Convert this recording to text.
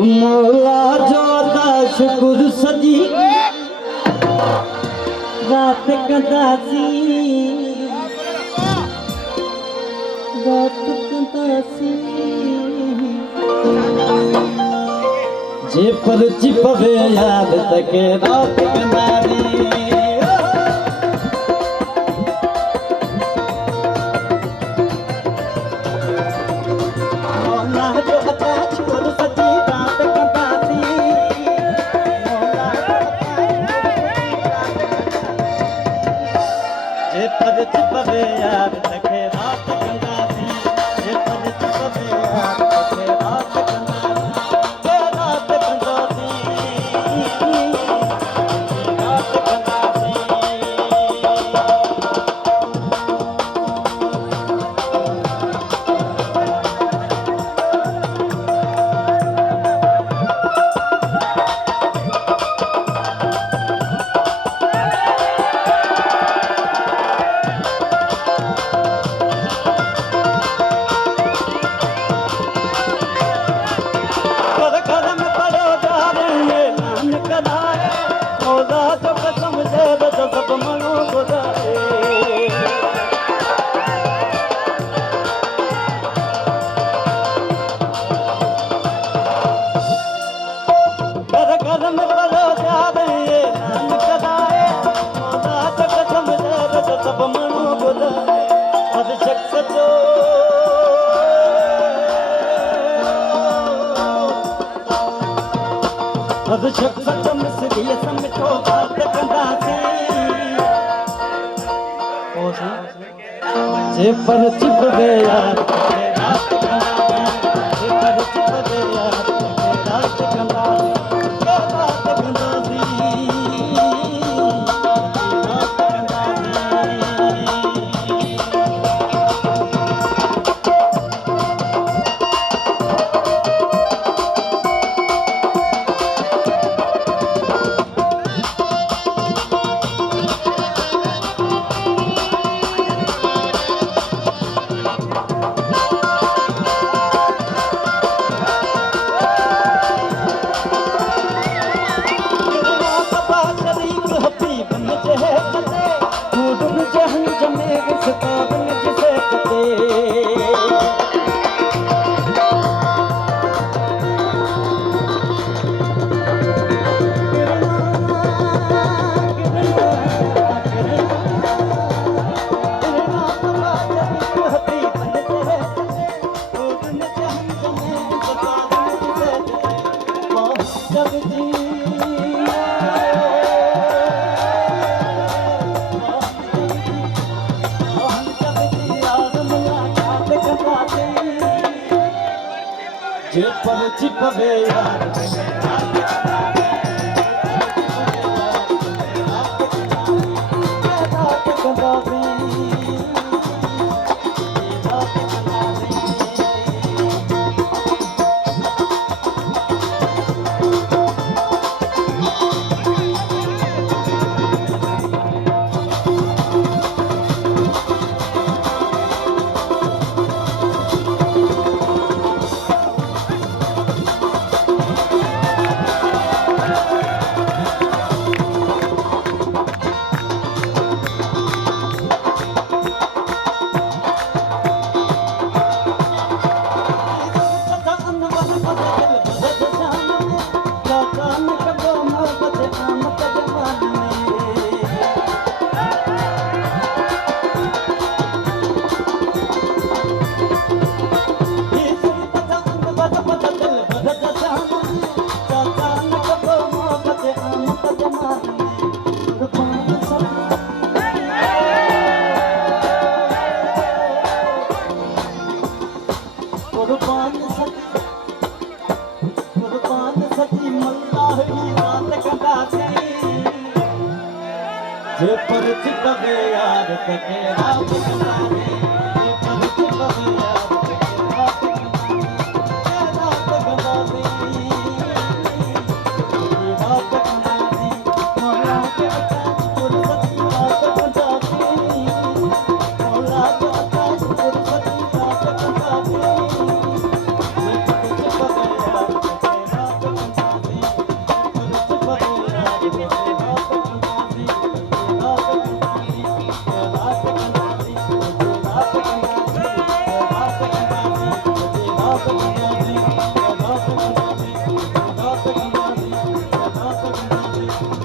मौला जोदा शुक्र सजी रात कंदासी जे पर चिपवे याद तके रात कंदारी जे पर चिपवे याद तके रात कंदासी जे पर चिपवे याद तके रात कंदासी रात कंदासी जे पर चिपवे याद तके रात कंदासी जे पर चिपवे याद तके रात कंदासी जे पर चिपवे याद तके रात कंदासी रात कंदासी मौला के अताज फुर्सत रात कंदासी मौला के अताज फुर्सत रात कंदासी जे पर चिपवे याद तके रात दात गंगा जी, दात गंगा जी, दात गंगा जी, दात गंगा जी।